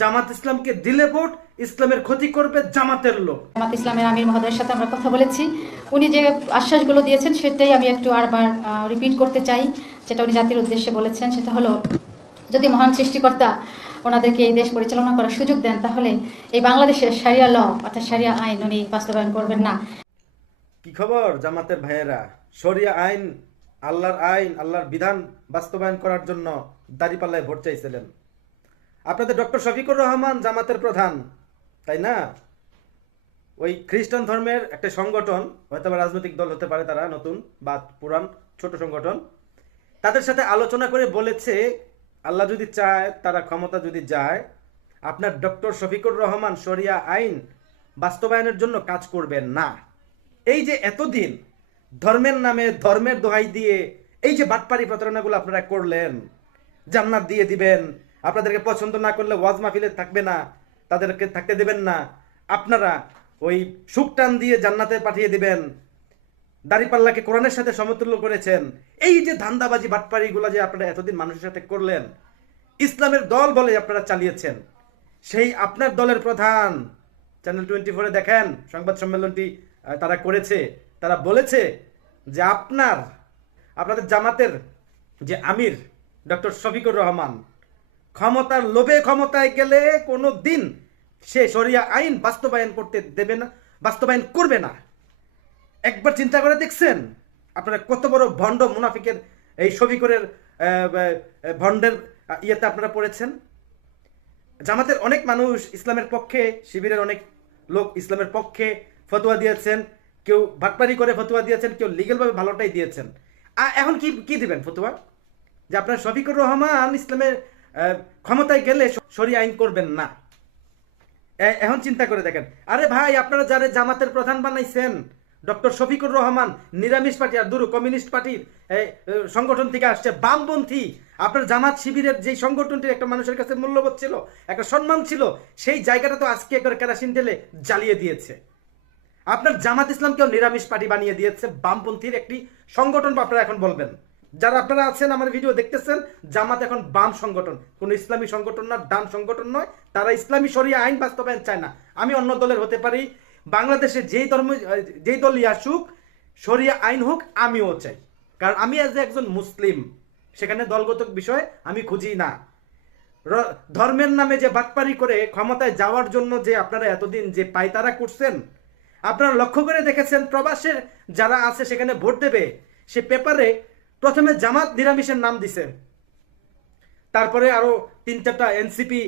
জামাত ইসলামকে দিলে ভোট ইসলামের ক্ষতি করবে জামাতের লোক। জামাত ইসলামের আমির মহোদয়ের সাথে আমরা কথা বলেছি, উনি যে আশ্বাসগুলো দিয়েছেন সেটাই আমি একটু আরবার রিপিট করতে চাই। যেটা উনি জাতির উদ্দেশ্যে বলেছেন সেটা হলো, যদি মহান সৃষ্টিকর্তা ওনাদেরকে এই দেশ পরিচালনা করার সুযোগ দেন তাহলে এই বাংলাদেশের শারিয়া ল অর্থাৎ শারিয়া আইন উনি বাস্তবায়ন করবেন না। কি খবর জামাতের ভাইয়েরা? শরিয়া আইন, আল্লাহর বিধান বাস্তবায়ন করার জন্য দাঁড়িপাল্লায় ভোট চাইছিলেন আপনাদের ডক্টর শফিকুর রহমান, জামাতের প্রধান, তাই না? ওই খ্রিস্টান ধর্মের একটা সংগঠন, হয়তো বা রাজনৈতিক দল হতে পারে, তারা নতুন বা পুরান ছোট সংগঠন, তাদের সাথে আলোচনা করে বলেছে আল্লাহ যদি চায়, তারা ক্ষমতা যদি যায়, আপনার ডক্টর শফিকুর রহমান শরিয়া আইন বাস্তবায়নের জন্য কাজ করবেন না। এই যে এতদিন ধর্মের নামে ধর্মের দোহাই দিয়ে এই যে বাটপারি প্রতারণাগুলো আপনারা করলেন, জান্নাত দিয়ে দিবেন, আপনাদেরকে পছন্দ না করলে ওয়াজ মাহফিলে থাকবে না, তাদেরকে থাকতে দেবেন না, আপনারা ওই সুকটান দিয়ে জান্নাতে পাঠিয়ে দিবেন, দাড়িপাল্লাকে কোরআনের সাথে সমতুল্য করেছেন, এই যে ধান্দাবাজি বাটপারিগুলো যে আপনারা এতদিন মানুষের সাথে করলেন, ইসলামের দল বলে আপনারা চালিয়েছেন, সেই আপনার দলের প্রধান চ্যানেল 24-এ দেখেন সংবাদ সম্মেলনটি তারা করেছে, তারা বলেছে যে আপনাদের জামাতের যে আমির ডক্টর শফিকুর রহমান ক্ষমতার লোভে ক্ষমতায় গেলে কোনো দিন সে শরিয়া আইন বাস্তবায়ন করতে দেবে না, বাস্তবায়ন করবে না। একবার চিন্তা করে দেখছেন আপনারা কত বড় ভণ্ড মুনাফিকের এই শফিকুরের ভণ্ডের ইয়েতে আপনারা পড়েছেন? জামাতের অনেক মানুষ ইসলামের পক্ষে, শিবিরের অনেক লোক ইসলামের পক্ষে ফতোয়া দিয়েছেন, কেউ ভাটপারি করে ফতোয়া দিয়েছেন, কেউ লিগেলভাবে ভালোটাই দিয়েছেন। এখন কি দিবেন ফতোয়া? যে আপনার শফিকুর রহমান ইসলামের ক্ষমতায় গেলে শরিয়া আইন করবেন না। এখন চিন্তা করে দেখেন, আরে ভাই আপনারা যারা জামাতের প্রধান বানাইছেন ডক্টর শফিকুর রহমান নিরামিষ পার্টি আর দুরু কমিউনিস্ট পার্টির সংগঠন থেকে আসছে, বামপন্থী। আপনার জামাত শিবিরের যে সংগঠনটির একটা মানুষের কাছে মূল্যবোধ ছিল, একটা সম্মান ছিল, সেই জায়গাটা তো আজকে একবার কেরাসিন ঢেলে জ্বালিয়ে দিয়েছে। আপনার জামাত ইসলামকেও নিরামিষ পার্টি বানিয়ে দিয়েছে, বামপন্থীর একটি সংগঠন আপনারা এখন বলবেন। যারা আপনারা আছেন আমার ভিডিও দেখতেছেন, জামাত এখন বাম সংগঠন, কোনো ইসলামী সংগঠন না, ডান সংগঠন নয়। তারা ইসলামী শরিয়া আইন বাস্তবায়ন চায় না। আমি অন্য দলের হতে পারি, বাংলাদেশে যেই দলই আসুক শরিয়া আইন হোক আমিও চাই, কারণ আমি এজ একজন মুসলিম, সেখানে দলগত বিষয় আমি খুঁজি না। ধর্মের নামে যে বাটপারি করে ক্ষমতায় যাওয়ার জন্য যে আপনারা এতদিন যে পায়তারা করছেন, আপনারা লক্ষ্য করে দেখেছেন প্রবাসের যারা আছে সেখানে ভোট দেবে, সে পেপারে প্রথমে জামাত নিরামিষের নাম দিছে, তারপরে আরো 3-4টা এনসিপি